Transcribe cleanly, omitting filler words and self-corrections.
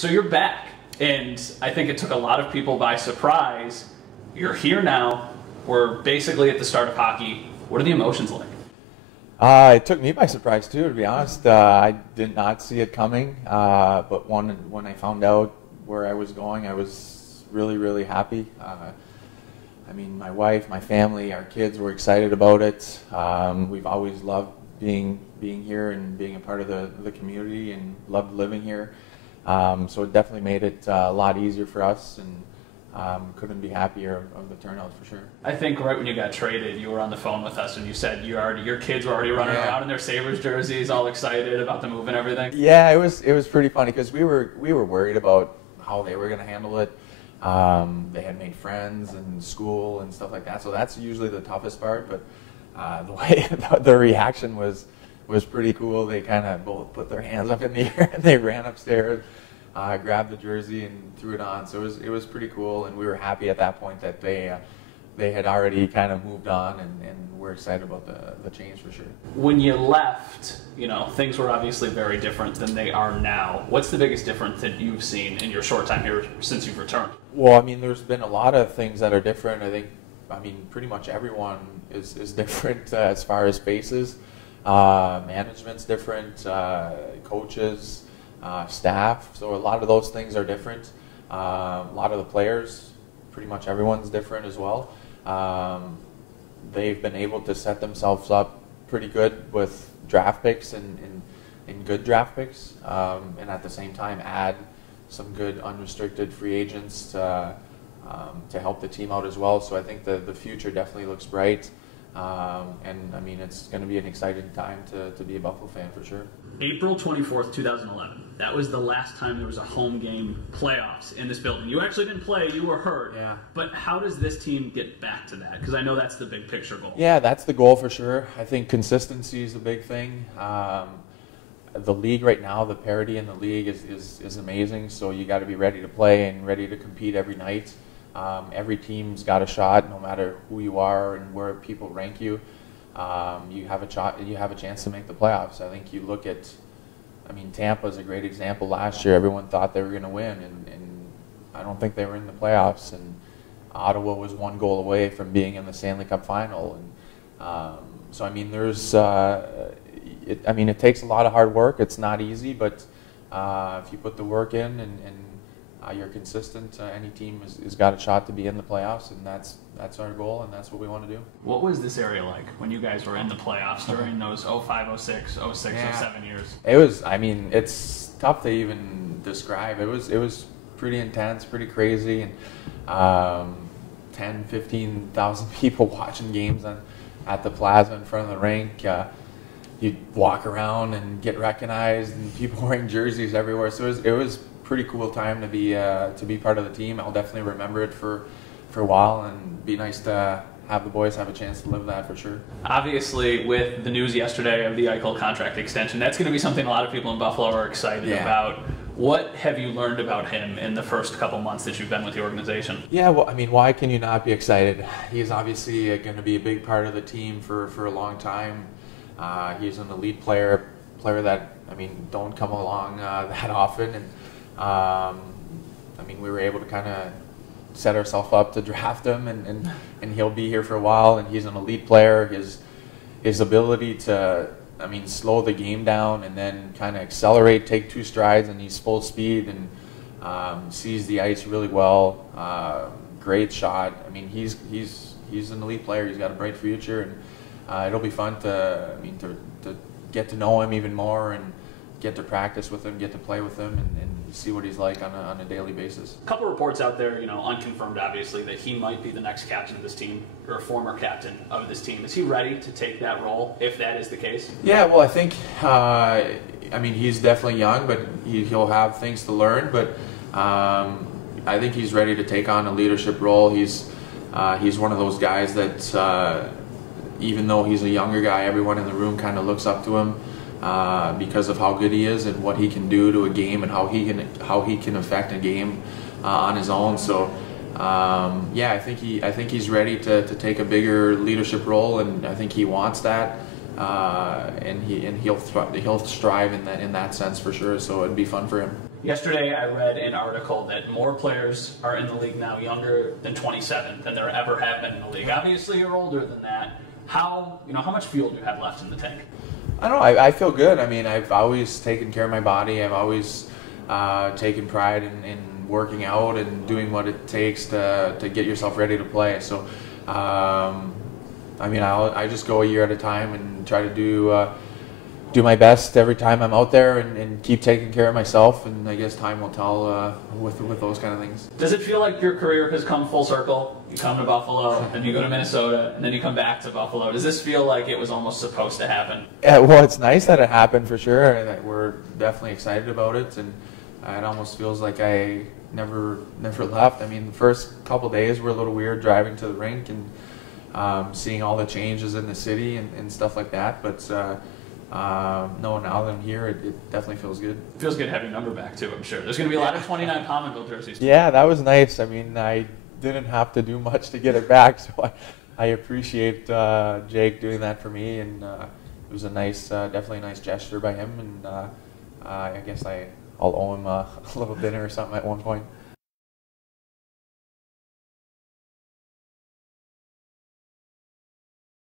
So you're back, and I think it took a lot of people by surprise. You're here now. We're basically at the start of hockey. What are the emotions like? It took me by surprise too, to be honest. I did not see it coming, but when I found out where I was going, I was really, really happy. I mean, my wife, my family, our kids were excited about it. We've always loved being here and being a part of the community and loved living here. So it definitely made it a lot easier for us, and couldn't be happier of the turnout for sure. I think right when you got traded, you were on the phone with us and you said your kids were already running around in their Sabres jerseys, all excited about the move and everything. Yeah, it was pretty funny because we were worried about how they were going to handle it. They had made friends in school and stuff like that, so that's usually the toughest part. But the way the reaction was pretty cool. They kind of both put their hands up in the air and they ran upstairs, grabbed the jersey and threw it on. So it was pretty cool, and we were happy at that point that they had already kind of moved on, and we're excited about the change for sure. When you left, things were obviously very different than they are now. What's the biggest difference that you've seen in your short time here since you've returned? Well, I mean, there's been a lot of things that are different. I mean, pretty much everyone is different as far as faces. Management's different, coaches, staff. So a lot of those things are different. A lot of the players, pretty much everyone's different as well. They've been able to set themselves up pretty good with draft picks and good draft picks, and at the same time add some good unrestricted free agents to help the team out as well. So I think the future definitely looks bright. And I mean, it's going to be an exciting time to be a Buffalo fan for sure. April 24th, 2011. That was the last time there was a home game playoffs in this building. You actually didn't play, you were hurt. Yeah. But how does this team get back to that? Because I know that's the big picture goal. Yeah, that's the goal for sure. I think consistency is a big thing. The league right now, the parity in the league is amazing. So you got to be ready to play and ready to compete every night. Every team's got a shot, no matter who you are and where people rank you. You have a chance to make the playoffs. I think you look at, I mean, Tampa's a great example. Last year, everyone thought they were going to win, and I don't think they were in the playoffs. And Ottawa was one goal away from being in the Stanley Cup final. And so, I mean, it takes a lot of hard work. It's not easy, but if you put the work in and you're consistent, any team has got a shot to be in the playoffs, and that's our goal, and that's what we want to do. What was this area like when you guys were in the playoffs during those 05, 06, 06, 07 years? It was, I mean, it's tough to even describe. It was pretty intense, pretty crazy, and 10, 15,000 people watching games at the plaza in front of the rink. You'd walk around and get recognized, and people wearing jerseys everywhere. So it was pretty cool time to be part of the team. I'll definitely remember it for a while, and be nice to have the boys have a chance to live that for sure. Obviously, with the news yesterday of the Eichel contract extension, that's going to be something a lot of people in Buffalo are excited about. What have you learned about him in the first couple months that you've been with the organization? Yeah, well, I mean, why can you not be excited? He's obviously going to be a big part of the team for a long time. He's an elite player that, I mean, don't come along that often, and I mean, we were able to kind of set ourselves up to draft him, and he'll be here for a while, and he's an elite player. His ability to, I mean, slow the game down and then kind of accelerate, take 2 strides, and he's full speed and sees the ice really well. Great shot. I mean, he's an elite player. He's got a bright future, and it'll be fun to get to know him even more and get to practice with him, get to play with him, and see what he's like on a daily basis. A couple reports out there, unconfirmed obviously, that he might be the next captain of this team, or a former captain of this team. Is he ready to take that role, if that is the case? Yeah, well, I think, I mean, he's definitely young, but he'll have things to learn, but I think he's ready to take on a leadership role. He's one of those guys that, even though he's a younger guy, everyone in the room kind of looks up to him. Because of how good he is and what he can do to a game and how he can affect a game on his own. So yeah, I think he's ready to take a bigger leadership role, and I think he wants that, and he'll strive in that sense for sure. So it'd be fun for him. Yesterday, I read an article that more players are in the league now younger than 27 than there ever have been in the league. Obviously, you're older than that. How much fuel do you have left in the tank? I don't know. I feel good. I mean, I've always taken care of my body. I've always taken pride in working out and doing what it takes to get yourself ready to play. So, I mean, I just go a year at a time and try to do my best every time I'm out there and keep taking care of myself, and I guess time will tell with those kind of things. Does it feel like your career has come full circle? You come to Buffalo, then you go to Minnesota, and then you come back to Buffalo. Does this feel like it was almost supposed to happen? Yeah, well, it's nice that it happened for sure, and we're definitely excited about it, and it almost feels like I never left. I mean, the first couple days were a little weird driving to the rink and seeing all the changes in the city and stuff like that, but no, now that I'm here, it definitely feels good. It feels good to have your number back, too, I'm sure. There's going to be a lot of 29 Pominville jerseys. Yeah, that was nice. I mean, I didn't have to do much to get it back, so I appreciate Jake doing that for me, and it was a nice, definitely a nice gesture by him, and I guess I'll owe him a little dinner or something at one point.